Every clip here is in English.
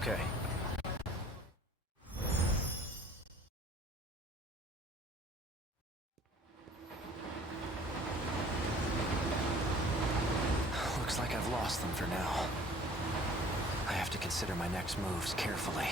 Okay. Looks like I've lost them for now. I have to consider my next moves carefully.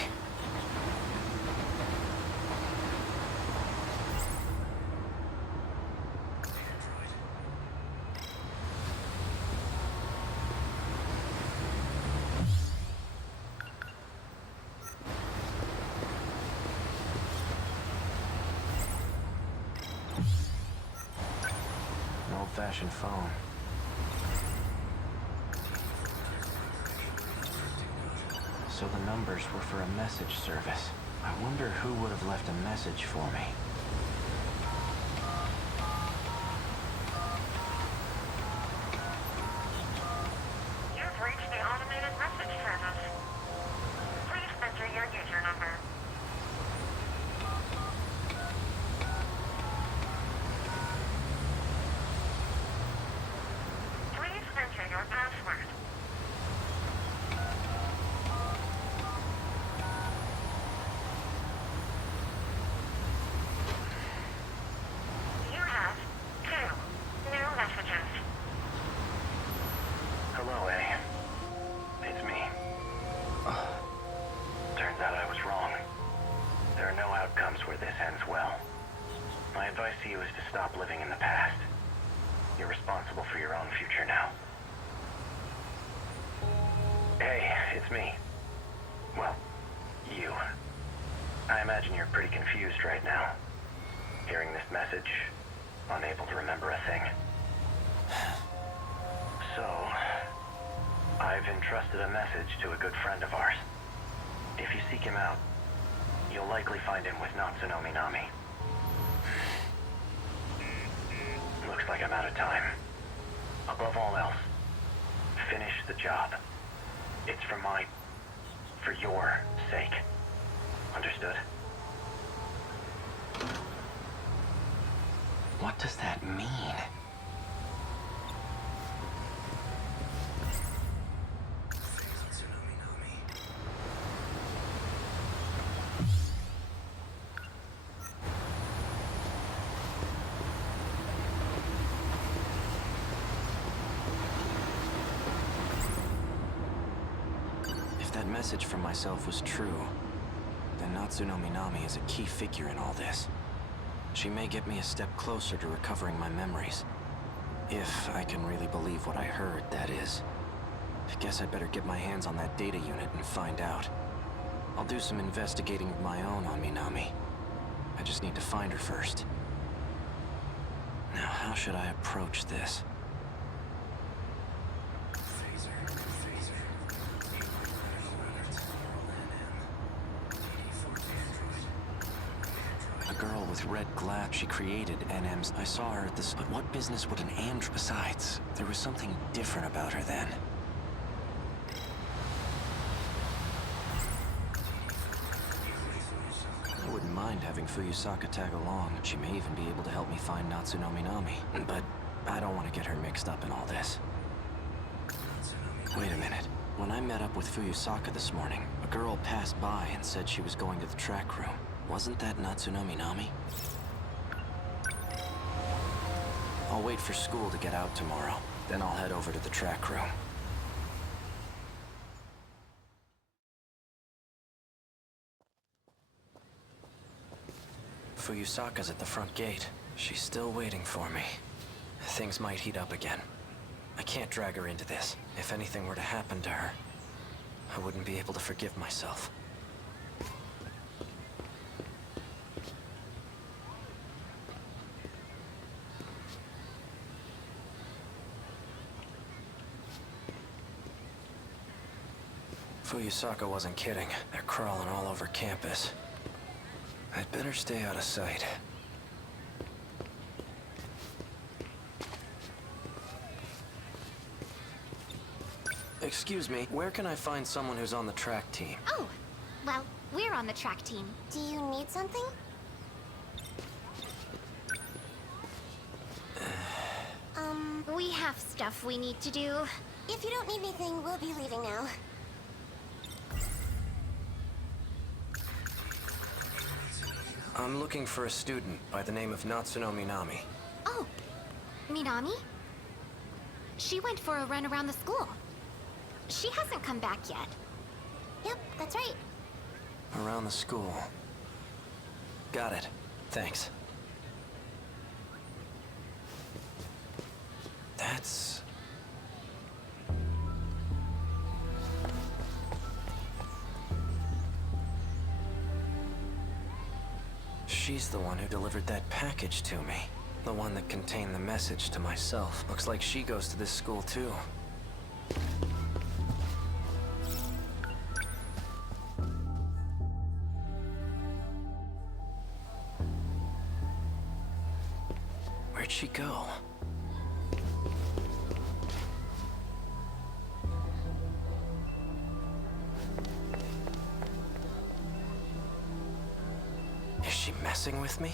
An old-fashioned phone. So the numbers were for a message service. I wonder who would have left a message for me. You've reached the automated message service. Please enter your user number. Please enter your password. You have 2 new messages. Hello, A. It's me. Turns out I was wrong. There are no outcomes where this ends well. My advice to you is to stop living in the past. You're responsible for your own future now. Hey, it's me. Well, you. I imagine you're pretty confused right now. Hearing this message, unable to remember a thing. So, I've entrusted a message to a good friend of ours. If you seek him out, you'll likely find him with Natsunomi Nami. Looks like I'm out of time. Above all else, finish the job. It's for your sake. Understood? What does that mean? If that message from myself was true, then Natsunomi Nami is a key figure in all this. She may get me a step closer to recovering my memories. If I can really believe what I heard, that is. I guess I'd better get my hands on that data unit and find out. I'll do some investigating of my own on Minami. I just need to find her first. Now, how should I approach this? Girl with red glass, she created NMs. I saw her at this, but what business would an android? Besides, there was something different about her then. I wouldn't mind having Fuyusaka tag along. She may even be able to help me find Natsunomi Nami. But I don't want to get her mixed up in all this. Wait a minute. When I met up with Fuyusaka this morning, a girl passed by and said she was going to the track room. Wasn't that Natsunomi Nami? I'll wait for school to get out tomorrow. Then I'll head over to the track room. Fuyusaka's at the front gate. She's still waiting for me. Things might heat up again. I can't drag her into this. If anything were to happen to her, I wouldn't be able to forgive myself. Fuyusaka wasn't kidding. They're crawling all over campus. I'd better stay out of sight. Excuse me, where can I find someone who's on the track team? Oh, well, we're on the track team. Do you need something? We have stuff we need to do. If you don't need anything, we'll be leaving now. I'm looking for a student by the name of Natsuno Minami. Oh, Minami? She went for a run around the school. She hasn't come back yet. Yep, that's right. Around the school. Got it. Thanks. That's... She's the one who delivered that package to me. The one that contained the message to myself. Looks like she goes to this school too. Where'd she go? Is she messing with me?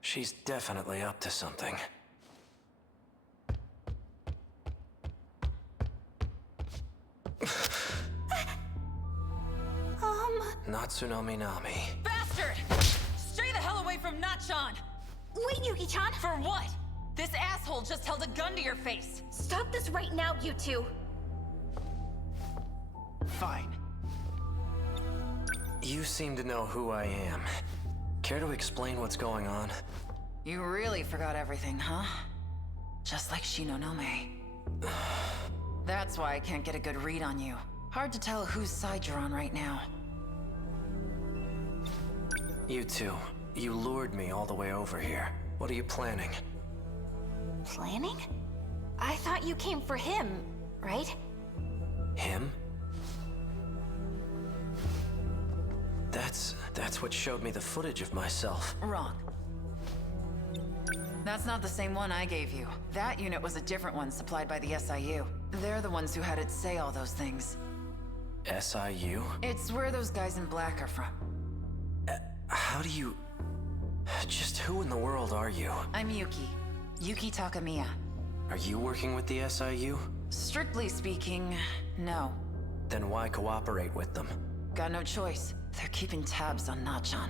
She's definitely up to something. Natsuno Minami. Bastard! Stay the hell away from Natchan! Wait, Yuki-chan! For what? This asshole just held a gun to your face! Stop this right now, you two! Fine. You seem to know who I am. Care to explain what's going on? You really forgot everything, huh? Just like Shinonome. That's why I can't get a good read on you. Hard to tell whose side you're on right now. You two, you lured me all the way over here. What are you planning? Planning? I thought you came for him, right? Him? That's what showed me the footage of myself. Wrong. That's not the same one I gave you. That unit was a different one supplied by the SIU. They're the ones who had it say all those things. SIU? It's where those guys in black are from. How do you... Just who in the world are you? I'm Yuki. Yuki Takamiya. Are you working with the SIU? Strictly speaking, no. Then why cooperate with them? Got no choice. They're keeping tabs on Natchan.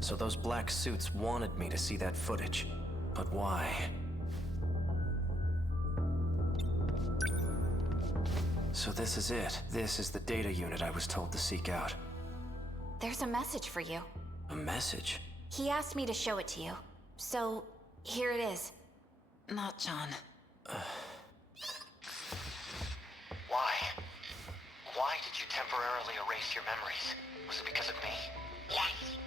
So those black suits wanted me to see that footage. But why? So this is it. This is the data unit I was told to seek out. There's a message for you. A message? He asked me to show it to you. So, here it is. Natchan. Why? Why did you temporarily erase your memories? Was it because of me? Yes.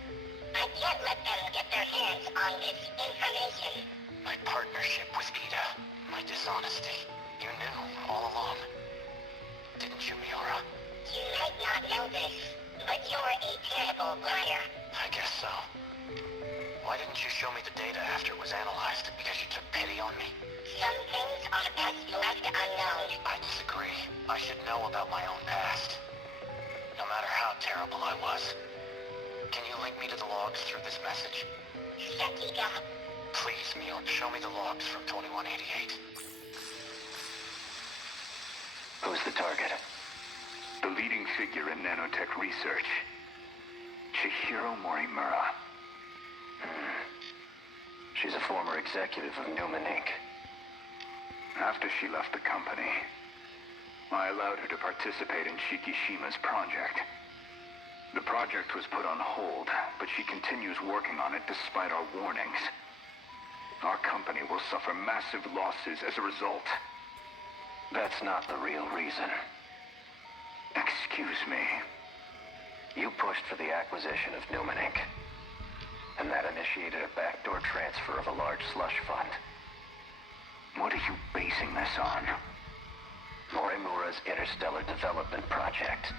I can't let them get their hands on this information. My partnership with Ida. My dishonesty. You knew all along. Didn't you, Miura? You might not know this, but you're a terrible liar. I guess so. Why didn't you show me the data after it was analyzed? Because you took pity on me? Some things are best left unknown. I disagree. I should know about my own past. No matter how terrible I was. Can you link me to the logs through this message? Sekida. Please, Mio, show me the logs from 2188. Who's the target? The leading figure in nanotech research. Chihiro Morimura. She's a former executive of Newman Inc. After she left the company, I allowed her to participate in Shikishima's project. The project was put on hold, but she continues working on it despite our warnings. Our company will suffer massive losses as a result. That's not the real reason. Excuse me. You pushed for the acquisition of Newman Inc. And that initiated a backdoor transfer of a large slush fund. What are you basing this on? Morimura's Interstellar Development Project.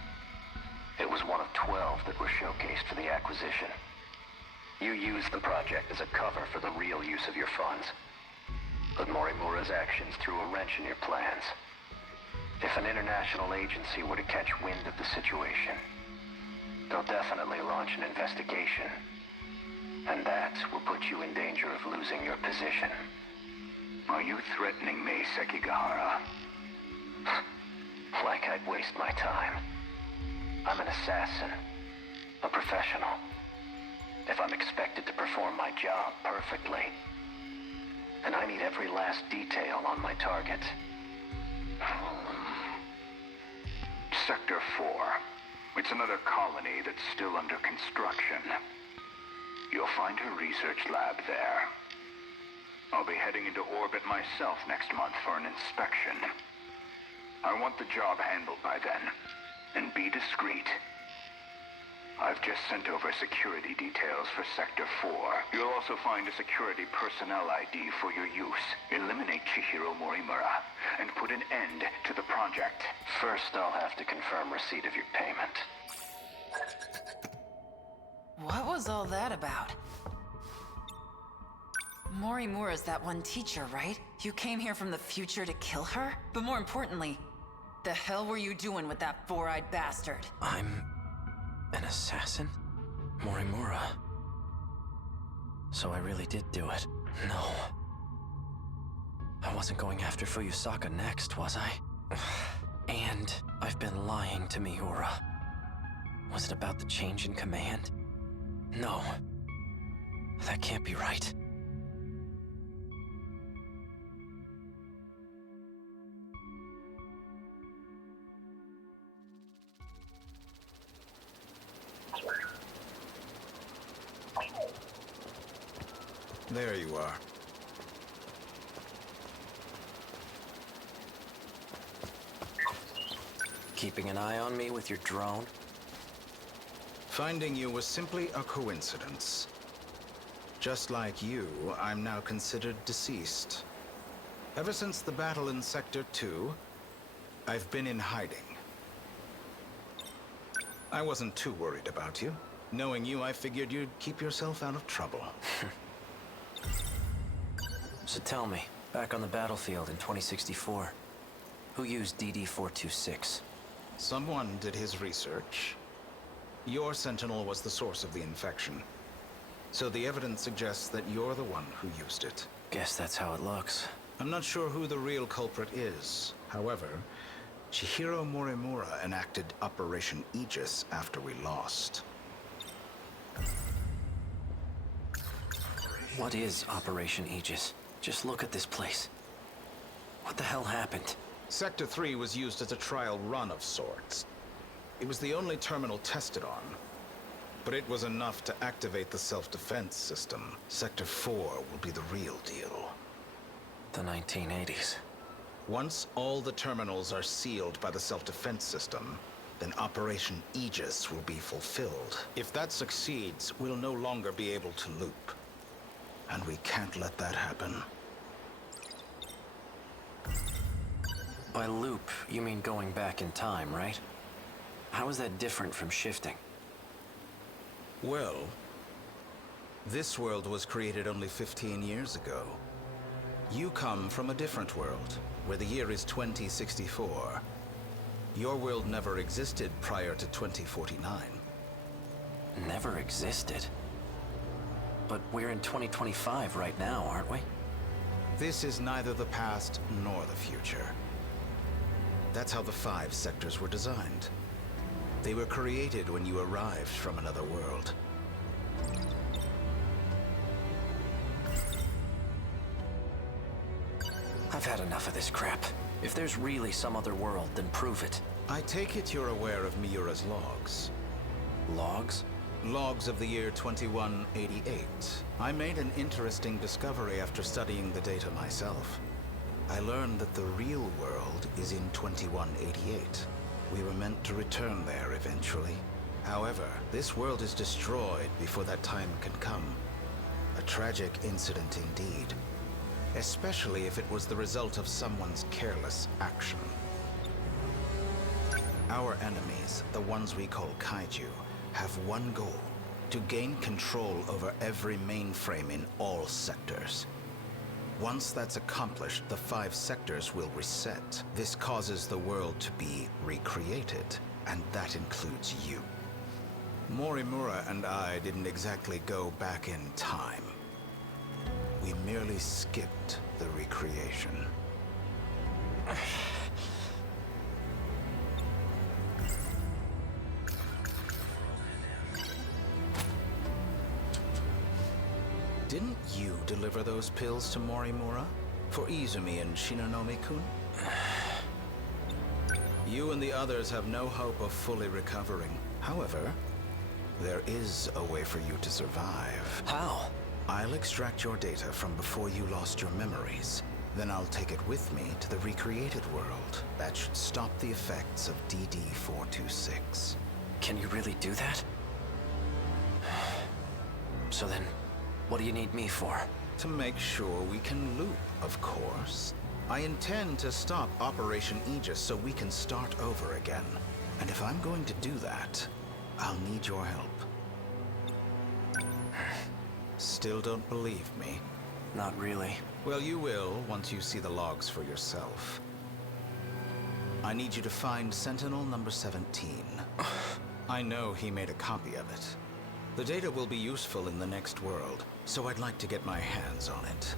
It was one of 12 that were showcased for the acquisition. You used the project as a cover for the real use of your funds. But Morimura's actions threw a wrench in your plans. If an international agency were to catch wind of the situation, they'll definitely launch an investigation. And that will put you in danger of losing your position. Are you threatening me, Sekigahara? Like I'd waste my time. I'm an assassin. A professional. If I'm expected to perform my job perfectly, and I need every last detail on my target. Sector 4. It's another colony that's still under construction. You'll find her research lab there. I'll be heading into orbit myself next month for an inspection. I want the job handled by then, and be discreet. I've just sent over security details for Sector 4. You'll also find a security personnel ID for your use. Eliminate Chihiro Morimura, and put an end to the project. First, I'll have to confirm receipt of your payment. What was all that about? Morimura's that one teacher, right? You came here from the future to kill her? But more importantly, the hell were you doing with that four-eyed bastard? I'm an assassin? Morimura. So I really did do it. No. I wasn't going after Fuyusaka next, was I? And I've been lying to Miura. Was it about the change in command? No. That can't be right. There you are. Keeping an eye on me with your drone? Finding you was simply a coincidence. Just like you, I'm now considered deceased. Ever since the battle in Sector 2, I've been in hiding. I wasn't too worried about you. Knowing you, I figured you'd keep yourself out of trouble. So tell me, back on the battlefield in 2064, who used DD-426? Someone did his research. Your Sentinel was the source of the infection. So the evidence suggests that you're the one who used it. Guess that's how it looks. I'm not sure who the real culprit is. However, Chihiro Morimura enacted Operation Aegis after we lost. What is Operation Aegis? Just look at this place. What the hell happened? Sector 3 was used as a trial run of sorts. It was the only terminal tested on. But it was enough to activate the self-defense system. Sector 4 will be the real deal. The 1980s. Once all the terminals are sealed by the self-defense system, then Operation Aegis will be fulfilled. If that succeeds, we'll no longer be able to loop. And we can't let that happen. By loop, you mean going back in time, right? How is that different from shifting? Well, this world was created only 15 years ago. You come from a different world, where the year is 2064. Your world never existed prior to 2049. Never existed? But we're in 2025 right now, aren't we? This is neither the past nor the future. That's how the 5 sectors were designed. They were created when you arrived from another world. I've had enough of this crap. If there's really some other world, then prove it. I take it you're aware of Miura's logs. Logs? Logs of the year 2188. I made an interesting discovery after studying the data myself. I learned that the real world is in 2188. We were meant to return there eventually. However, this world is destroyed before that time can come. A tragic incident indeed. Especially if it was the result of someone's careless action. Our enemies, the ones we call kaiju, have one goal: to gain control over every mainframe in all sectors. Once that's accomplished, the 5 sectors will reset. This causes the world to be recreated, and that includes you. Morimura and I didn't exactly go back in time. We merely skipped the recreation. Didn't you deliver those pills to Morimura? For Izumi and Shinonome-kun? You and the others have no hope of fully recovering. However, there is a way for you to survive. How? I'll extract your data from before you lost your memories. Then I'll take it with me to the recreated world. That should stop the effects of DD-426. Can you really do that? So then, what do you need me for? To make sure we can loop, of course. I intend to stop Operation Aegis so we can start over again. And if I'm going to do that, I'll need your help. Still don't believe me? Not really. Well, you will once you see the logs for yourself. I need you to find Sentinel number 17. I know he made a copy of it. The data will be useful in the next world, so I'd like to get my hands on it.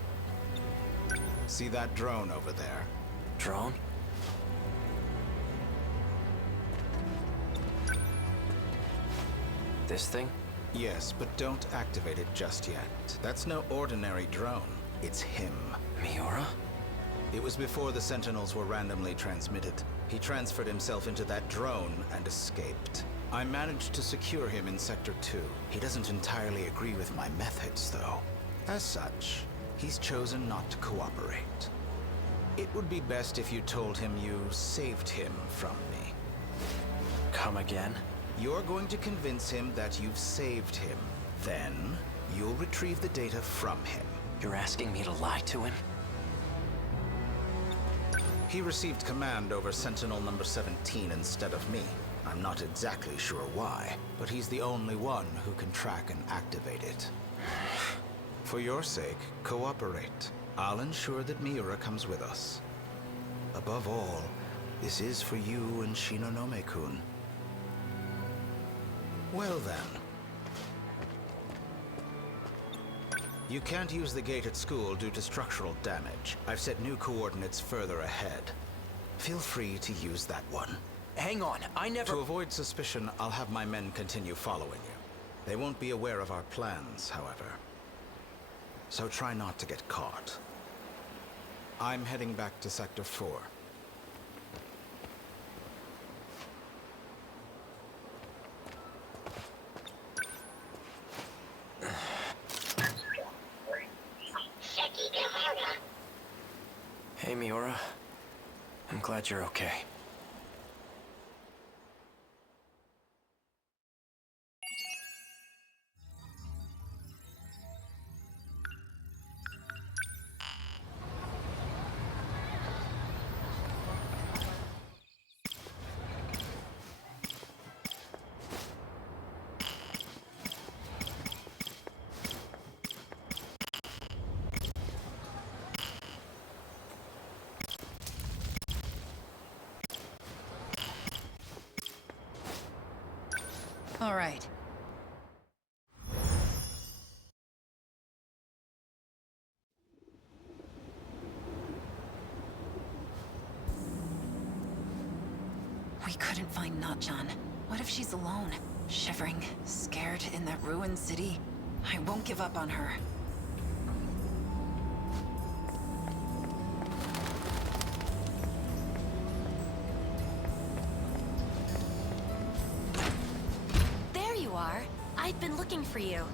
See that drone over there? Drone? This thing? Yes, but don't activate it just yet. That's no ordinary drone. It's him. Miura? It was before the Sentinels were randomly transmitted. He transferred himself into that drone and escaped. I managed to secure him in Sector 2. He doesn't entirely agree with my methods, though. As such, he's chosen not to cooperate. It would be best if you told him you saved him from me. Come again? You're going to convince him that you've saved him. Then, you'll retrieve the data from him. You're asking me to lie to him? He received command over Sentinel number 17 instead of me. I'm not exactly sure why, but he's the only one who can track and activate it. For your sake, cooperate. I'll ensure that Miura comes with us. Above all, this is for you and Shinonome-kun. Well then. You can't use the gate at school due to structural damage. I've set new coordinates further ahead. Feel free to use that one. Hang on, I never... To avoid suspicion, I'll have my men continue following you. They won't be aware of our plans, however. So try not to get caught. I'm heading back to Sector 4. Hey, Miura. I'm glad you're okay. All right. We couldn't find Natchan. What if she's alone? Shivering, scared in that ruined city? I won't give up on her. There you are. I've been looking for you.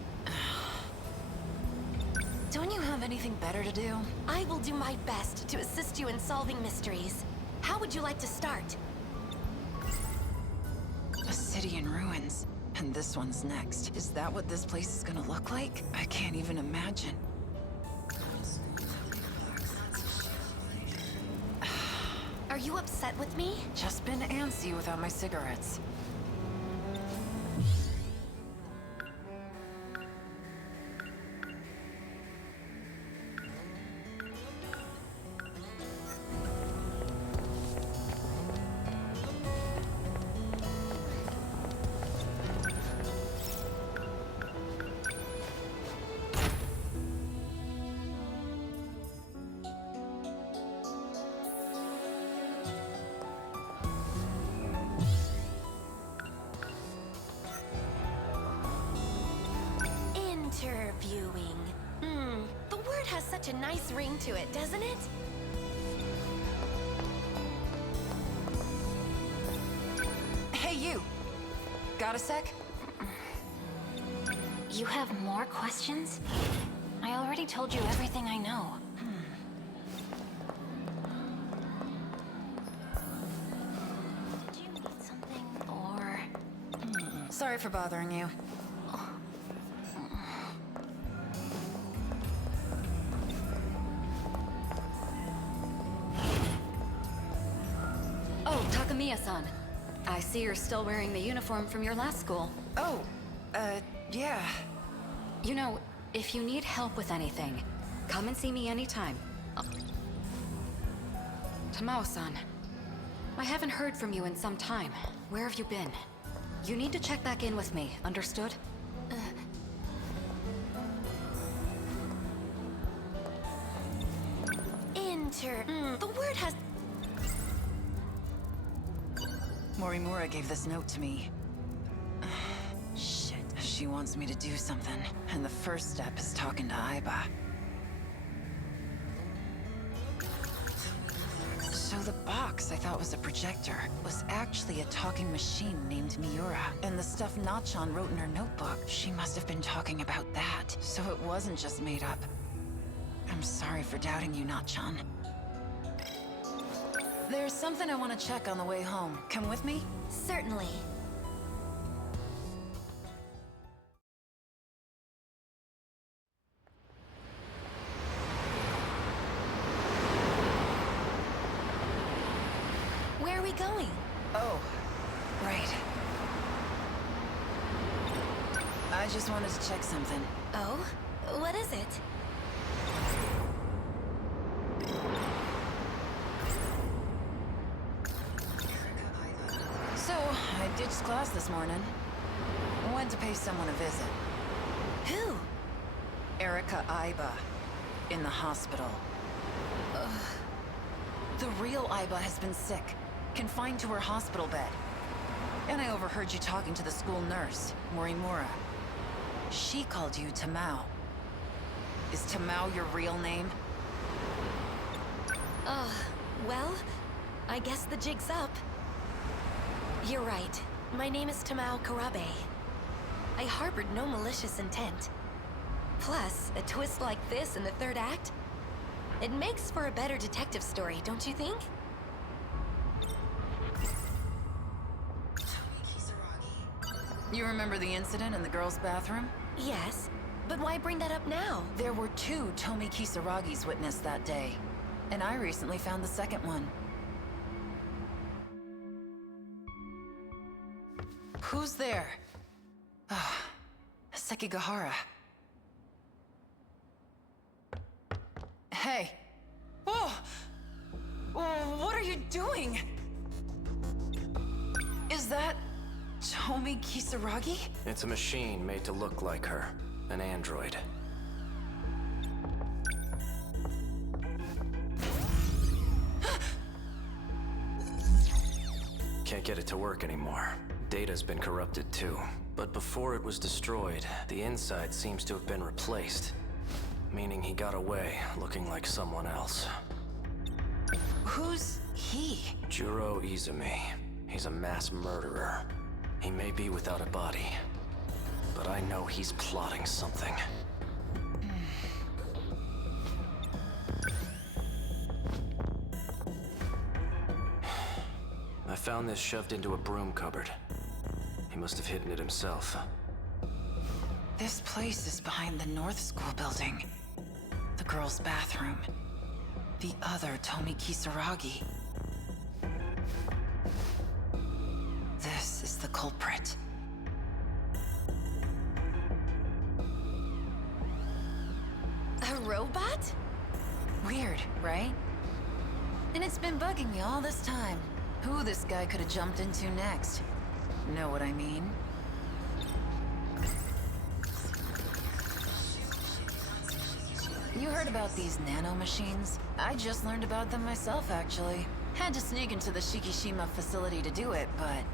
Don't you have anything better to do? I will do my best to assist you in solving mysteries. How would you like to start? A city in ruins. And this one's next. Is that what this place is gonna look like? I can't even imagine. Are you upset with me? Just been antsy without my cigarettes. Interviewing. The word has such a nice ring to it, doesn't it? Hey, you! Got a sec? You have more questions? I already told you everything I know. Did you need something, or... Sorry for bothering you. Oh, Takamiya-san. I see you're still wearing the uniform from your last school. Oh, yeah. You know, if you need help with anything, come and see me anytime. Tamao-san, I haven't heard from you in some time. Where have you been? You need to check back in with me, understood? The word has... Morimura gave this note to me. Shit. She wants me to do something, and the first step is talking to Aiba. So the box I thought was a projector was actually a talking machine named Miura. And the stuff Nachan wrote in her notebook, she must have been talking about that. So it wasn't just made up. I'm sorry for doubting you, Nachan. There's something I want to check on the way home. Come with me? Certainly. Where are we going? Oh, right. I just wanted to check something. Oh? What is it? So, I ditched class this morning. Went to pay someone a visit. Who? Erika Aiba. In the hospital. The real Aiba has been sick. Confined to her hospital bed. And I overheard you talking to the school nurse, Morimura. She called you Tamao. Is Tamao your real name? Well, I guess the jig's up. You're right. My name is Tamao Karabe. I harbored no malicious intent. Plus, a twist like this in the third act? It makes for a better detective story, don't you think? You remember the incident in the girls' bathroom? Yes, but why bring that up now? There were 2 Tomi Kisaragis witnessed that day. And I recently found the second one. Who's there? Ah, Sekigahara. Hey! Whoa! What are you doing? Is that Tomi Kisaragi? It's a machine made to look like her. An android. Can't get it to work anymore. Data's been corrupted too. But before it was destroyed, the inside seems to have been replaced. Meaning he got away, looking like someone else. Who's he? Juro Izumi. He's a mass murderer. He may be without a body, but I know he's plotting something. I found this shoved into a broom cupboard. He must have hidden it himself. This place is behind the North School building. The girls' bathroom. The other Tomi Kisaragi. This is the culprit. A robot? Weird, right? And it's been bugging me all this time. Who this guy could have jumped into next. Know what I mean? You heard about these nano-machines? I just learned about them myself, actually. Had to sneak into the Shikishima facility to do it, but...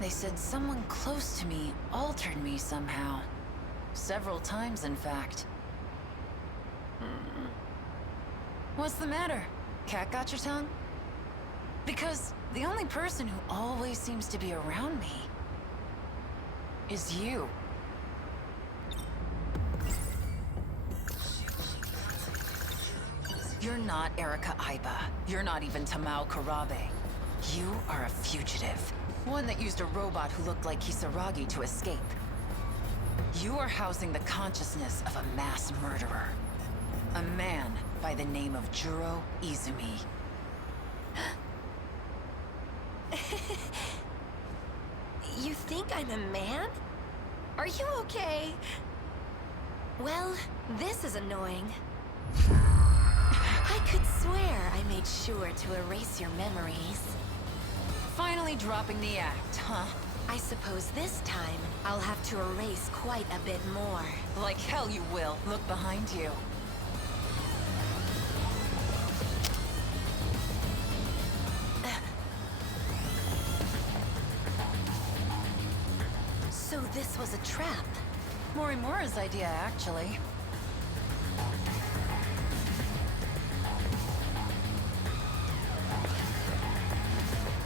they said someone close to me altered me somehow. Several times, in fact. What's the matter? Cat got your tongue? Because the only person who always seems to be around me is you. You're not Erika Aiba. You're not even Tamao Karabe. You are a fugitive. One that used a robot who looked like Kisaragi to escape. You are housing the consciousness of a mass murderer. A man by the name of Juro Izumi. You think I'm a man? Are you okay? Well, this is annoying. I could swear I made sure to erase your memories. Finally dropping the act, huh? I suppose this time, I'll have to erase quite a bit more. Like hell you will. Look behind you. So this was a trap. Morimura's idea, actually.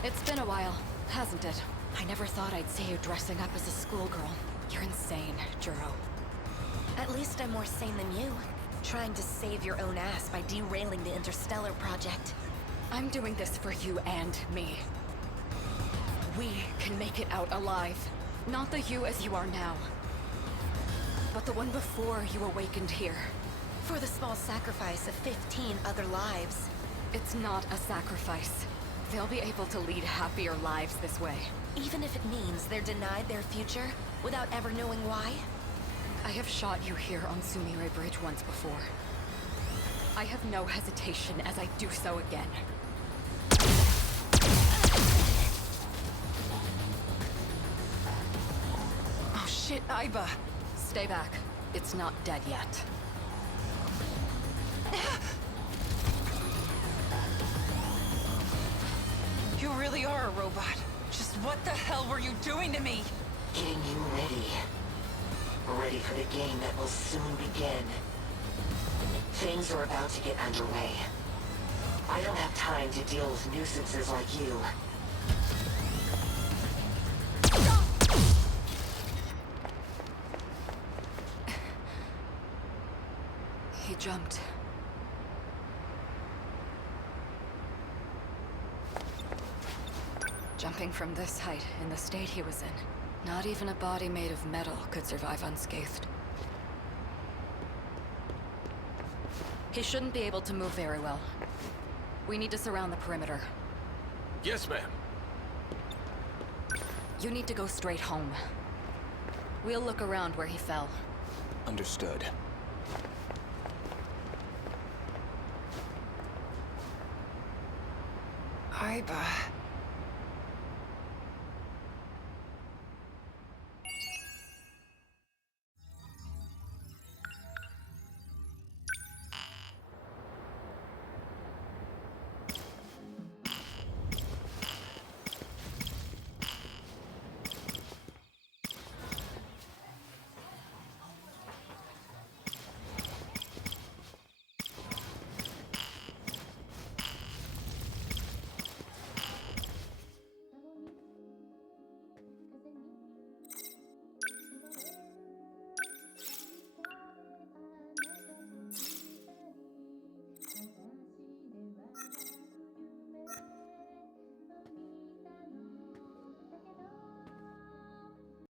It's been a while, hasn't it? I never thought I'd see you dressing up as a schoolgirl. You're insane, Juro. At least I'm more sane than you. Trying to save your own ass by derailing the Interstellar project. I'm doing this for you and me. We can make it out alive. Not the you as you are now, but the one before you awakened here. For the small sacrifice of 15 other lives. It's not a sacrifice. They'll be able to lead happier lives this way. Even if it means they're denied their future without ever knowing why? I have shot you here on Sumire Bridge once before. I have no hesitation as I do so again. Oh shit, Aiba. Stay back. It's not dead yet. You really are a robot. Just what the hell were you doing to me? Getting you ready. Ready for the game that will soon begin. Things are about to get underway. I don't have time to deal with nuisances like you. He jumped. Jumping from this height in the state he was in. Not even a body made of metal could survive unscathed. He shouldn't be able to move very well. We need to surround the perimeter. Yes, ma'am. You need to go straight home. We'll look around where he fell. Understood. Aiba.